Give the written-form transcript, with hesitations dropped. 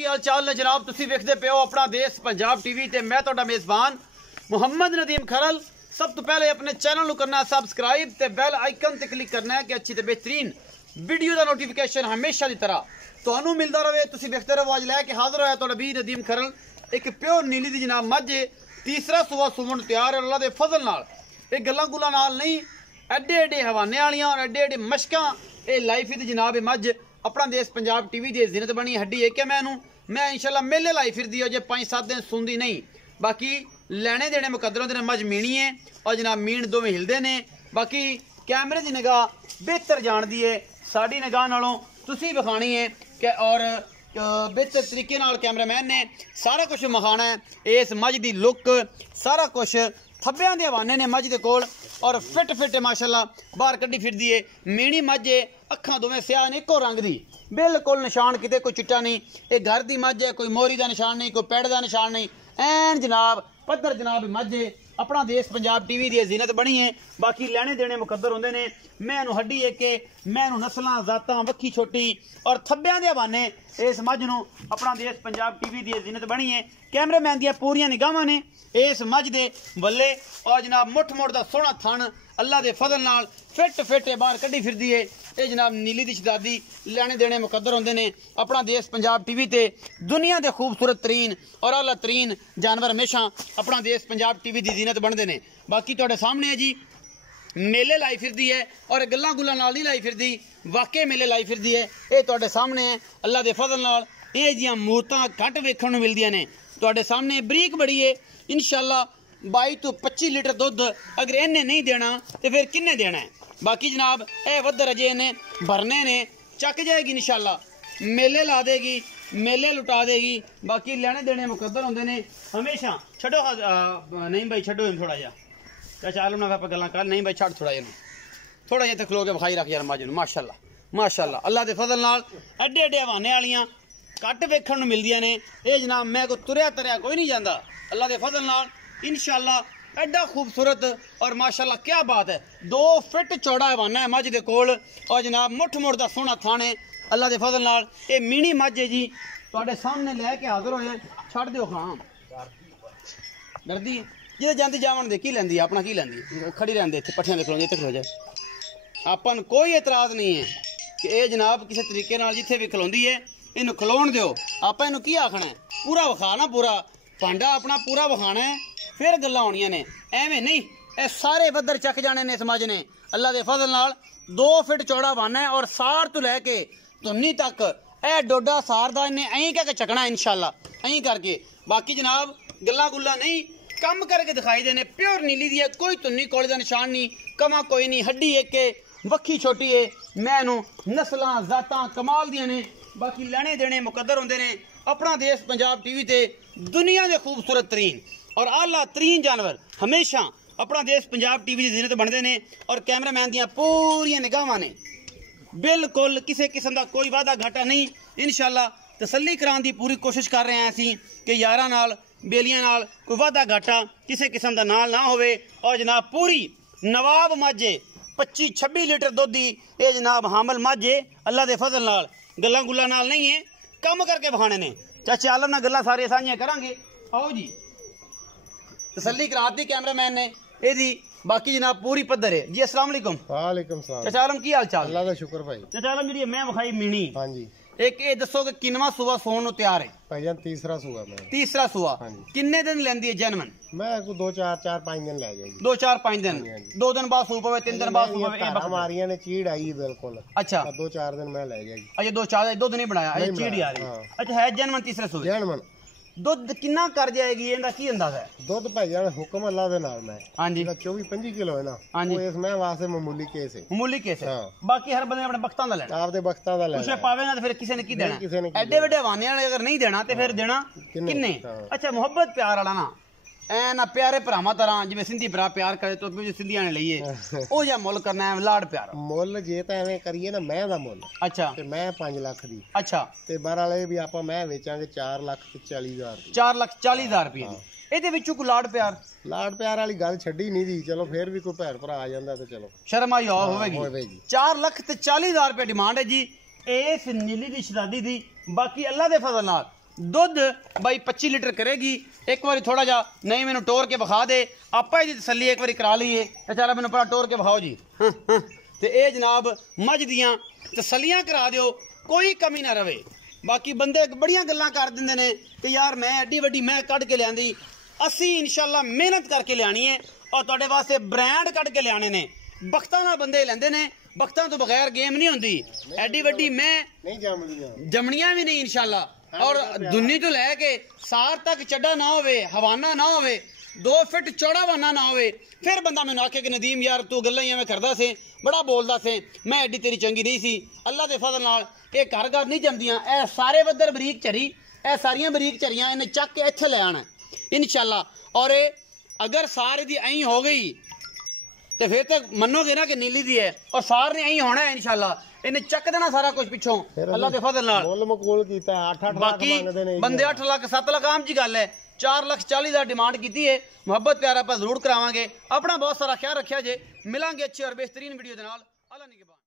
की हाल चाल ने जनाब तुसी वेखदे पे हो अपना देश पंजाब टीवी ते मैं तुहाडा मेज़बान मुहम्मद नदीम खरल। सब तो पहले अपने चैनल को करना सबसक्राइब ते बैल आइकन ते क्लिक करना है कि अच्छी ते बेहतरीन वीडियो का नोटिफिकेशन हमेशा की तरह तुहानू मिलता रहे। तुसी वेखते रहो। अज लैके हाजिर होया तुहाडा वीर नदीम खरल। एक प्योर नीली दी जनाब मझ तीसरा सुबह सुमन तैयार है अल्लाह दे फजल नाल। ये गल्लां गुल्लां नाल नहीं, एडे एडे हवाने वालियां और एडे एडे मशकां ये लाइफ दी जनाब मझ अपना देश पंजाब टीवी दी जिनत बनी हड्डी है कि मैं इंशाल्लाह मेले लाई फिरदी हो जे 5-7 दिन सुनदी नहीं। बाकी लेने देने मुकदरों दिन मझ मीनी है और जनाब मीन दोवें हिलदे ने। बाकी कैमरे की निगाह बेहतर जानदी है साड़ी निगाह नालों तुसी विखानी है कि और बेहतर तरीके नाल कैमरामैन ने सारा कुछ विखाना है। इस मझ की लुक सारा कुछ थब्बियां दे हवाने ने मझ दे कोल और फिट फिट माशाल्लाह बाहर कड्डी फिरदी है। मीनी मझ है, अखां दोवें स्याह ने, इको रंग दी, बिल्कुल निशान किते कोई चिट्टा नहीं। ये घर की मझ है, कोई मोरी का निशान नहीं, कोई पेड़ का निशान नहीं, एन जनाब पद्धर जनाब मझ है। अपना देश पंजाब टीवी की जीनत बनी है। बाकी लेने देने मुकद्दर होंदे ने। मैं हड्डी है कि मैं नस्लां जातां वक्खी छोटी और थब्बियां दे हवाने इस मझ नूं अपना देश पंजाब टीवी की जीनत बनी है। कैमरामैन दियां पूरियां निगाहां ने इस मझ दे बल्ले और जनाब मुठ मुठ दा सोहना थन अल्लाह दे फजल नाल फिट फिट बाहर कड्डी फिरदी है। ये जनाब नीली दी शहजादी लेने देने मुकद्दर होंदे ने। अपना देश पंजाब टीवी ते दुनिया के खूबसूरत तरीन और आला तरीन जानवर हमेशा अपना देश पंजाब टीवी की जीनत बनते हैं। बाकी तुहाडे सामने है जी मेले लाई फिरदी है और गल्लां गुल्लां नाल नहीं लाई फिरदी, वाकई मेले लाई फिरदी है। ये तुहाडे सामने है अल्लाह दे फजल नाल ये जियां मूरतां घट वेखण नूं मिलदियां ने। तुहाडे सामने बरीक बड़ी है इंशाल्लाह 22 तो 25 लीटर दुध अगर इन्हें नहीं देना तो फिर किन्ने देना है। बाकी जनाब ए वधर अजे इन्हें भरने ने चक जाएगी इंशाल्लाह, मेले ला देगी, मेले लुटा देगी। बाकी लेने देने मुकद्दर होंदे ने हमेशा। छड्डो नहीं भाई छड्डो इन थोड़ा जा चाचा आलम ना गल्लां कर। नहीं भाई छड़ थोड़ा थोड़ा जिहा खलो के विखाई रख यार मझ नूं। माशाल्लाह माशाल्लाह अल्लाह दे फजल नाल एडे एडे हवाने वालियां घट वेखण नूं मिलदियां ने। ये जनाब मैं कोई तुरया तरया कोई नहीं जांदा अल्लाह दे फजल नाल इंशाल्लाह। एडा खूबसूरत और माशाल्लाह क्या बात है। 2 फिट चौड़ा हवाना है मझ दे कोल और जनाब मुठ मुठ दा सोहना थाने अल्लाह दे फजल नाल। ये मीनी मझ है जी तुहाडे सामने लैके हाजिर होए। छड़ दिओ खां डरदी जिहदे जांदी जावन दे की लैंदी अपना की लैंदी खड़ी रहंदे इत्थे पट्ठियां दे खलोंदे इत्थे खलो जाए। आपन कोई एतराज़ नहीं है कि ये जनाब किसी तरीके नाल जिथे भी खलोंदी है इनू खलोण दिओ। आपां इनू की आखना है पूरा विखा ना, पूरा भांडा अपना पूरा विखाना है फिर गल्लां होणियां ने। एवें नहीं ए सारे बदर चक जाने ने समझ ने अल्लाह दे फजल नाल। 2 फिट चौड़ा बहाना है और सार तो लैके धुन्नी तक ए डोडा सार दा इन्हें अं कह चकना इंशाल्लाह अं करके। बाकी जनाब गल्लां गुल्लां नहीं कम करके दिखाई देने। प्योर नीली दी है, कोई धुन्नी कोले का निशान नहीं, कमा कोई नहीं, हड्डी एक के वक्खी छोटी है। मैं नस्लां जातां कमाल दियां ने। बाकी लेने देने मुकद्दर होंदे ने। अपना देश पंजाब टीवी ते दुनिया के खूबसूरत तरीन और आला तरीन जानवर हमेशा अपना देश पंजाब टीवी की जीनत बनते हैं। और कैमरामैन दियां पूरियां निगाहां ने बिल्कुल किसी किस्म का कोई वादा घाटा नहीं। इंशाल्लाह तसल्ली कराने की पूरी कोशिश कर रहे हैं असीं कि यारां नाल बेलियां नाल कोई वादा घाटा किसी किस्म का नाल ना होवे। और जनाब पूरी नवाब मझ 25-26 लीटर दुध दी ये जनाब हामल मझ अल्लाह दे फजल नाल। गल्लां गुल्लां नाल नहीं है, कम करके बखाने ने। चाचे आलम नाल गल्लां सारियां साझियां करांगे। आओ जी तसल्ली कराती कैमरामैन ने एदी। बाकी जनाब पूरी पद्धर है जी। अस्सलाम वालेकुम। वालेकुम सलाम। चाचा आलम की हाल चाल? अल्लाह का शुक्र भाई। चाचा आलम जी मैं विखाई मीनी हाँ जी एक ये दसो कि किनवा सुबह सोन नूं तैयार है? भाईजान तीसरा सूआ मैं। तीसरा सुबह हाँ जी। किन्ने दिन लैंदी है जनमन? मैं को 2-4-5 दिन ले जाएगी। 2-4-5 दिन। हाँ जी। 2 दिन बाद सूप पवे, 3 दिन बाद सूप पवे। हमारियां ने चीड़ आई बिल्कुल। अच्छा 2-4 दिन मैं ले जाएगी। अच्छा 2-4 दूध नहीं बनाया अजे चीड़ आ रही। हाँ। अच्छा है जनमन तीसरे सूबे जनमन दुध किन्ना कर जाएगी इहदा की अंदाजा है? दुध भाईजान हुक्म अल्लाह दे नाल मैं। हाँ जी 24-25 किलो है ना। हाँ जी। वो इस मैं वास्ते मामूली केस है। मामूली केस है। हाँ। बाकी हर बंदे ने अपने बख्तां दा लेना। आपदे बख्तां दा लेना। कुछ पावे ना तो फिर किसी ने की देना? किसी ने की एडे वड्डे हवाने वाले अगर नहीं देना तो फिर देना किन्ने? हाँ। अच्छा मोहब्बत प्यार वाला ना ऐ ना प्यारे भरावां तरह जिवें सिंधी भरा प्यार करे तो सिंधियां ने लईए ओ जा मुल करना है लाड प्यार। मुल जे तां एवें करिए ना मैं दा मुल। अच्छा ते मैं 5 लाख दी। अच्छा ते बाहर वाले भी आपां मैं वेचांगे 4,40,000 दी। 4,40,000 रुपये दी। ਇਹਦੇ ਵਿੱਚੋਂ ਕੋਈ ਲਾਡ ਪਿਆਰ ਵਾਲੀ ਗੱਲ ਛੱਡੀ ਨਹੀਂ ਦੀ। ਚਲੋ ਫੇਰ ਵੀ ਕੋਈ ਭੈਣ ਭਰਾ ਆ ਜਾਂਦਾ ਤੇ ਚਲੋ ਸ਼ਰਮ ਆਈ ਹੋਵੇਗੀ। 4,40,000 रुपये डिमांड है जी इस नीली की शहजादी दी। बाकी अल्लाह के फजल नाल दुध बई 25 लीटर करेगी। एक बार थोड़ा जा नहीं मैंने टोर के विखा दे, आप जी तसली एक बार करा लीए। चल मैंने बड़ा टोर के विखाओ जी। तो ये जनाब मझ दियाँ तसलियाँ करा दिओ, कोई कमी ना रवे। बाकी बंदे बड़ियां गल्लां कर दिंदे ने कि यार मैं एड्डी वड्डी मैं कढ़ के लियांदी। असी इंशाल्लाह मेहनत करके लियानी है और तुहाडे वास्ते ब्रांड कढ़ के लियाने ने। बख्तां नाल बंदे लैंदे ने, बख्तां तो बगैर गेम नहीं होंदी। एड्डी वड्डी मैं नहीं जमनियां भी नहीं इंशाल्लाह। और दुन्नी तो लैके सार तक चड्डा ना होवे, हवाना ना होवे, 2 फिट चौड़ा वाना ना होवे, फिर बंदा मैनूं आखे कि नदीम यार तू गल्लां ही एवें करदा से, बड़ा बोलदा से, मैं एड्डी तेरी चंगी नहीं सी। अल्लाह दे फजल नाल ये घर घर नहीं जमदियां। ए सारे वद्दर बरीक झरी, ए सारियां बरीक झरियां इन्हें चक के इत्थे ले आना इंशाल्लाह। और अगर सारे दी ऐं हो गई तो फिर तो मनोगे ना कि नीली दी है, और सार ने ऐं होना है इंशाल्लाह। इन्हें चक देना सारा कुछ पिछों अल्लाह के फजल नाल। मुल मकबूल कीता 8-8 लाख बाकी मंगदे ने बंदे 8 लाख 7 लाख आम जी गल है। 4,40,000 डिमांड की है। मुहब्बत प्यार आप जरूर करावांगे। अपना बहुत सारा ख्याल रखिया जे। मिलांगे अच्छे और बेहतरीन वीडियो दे नाल। अल्लाह निगहबान।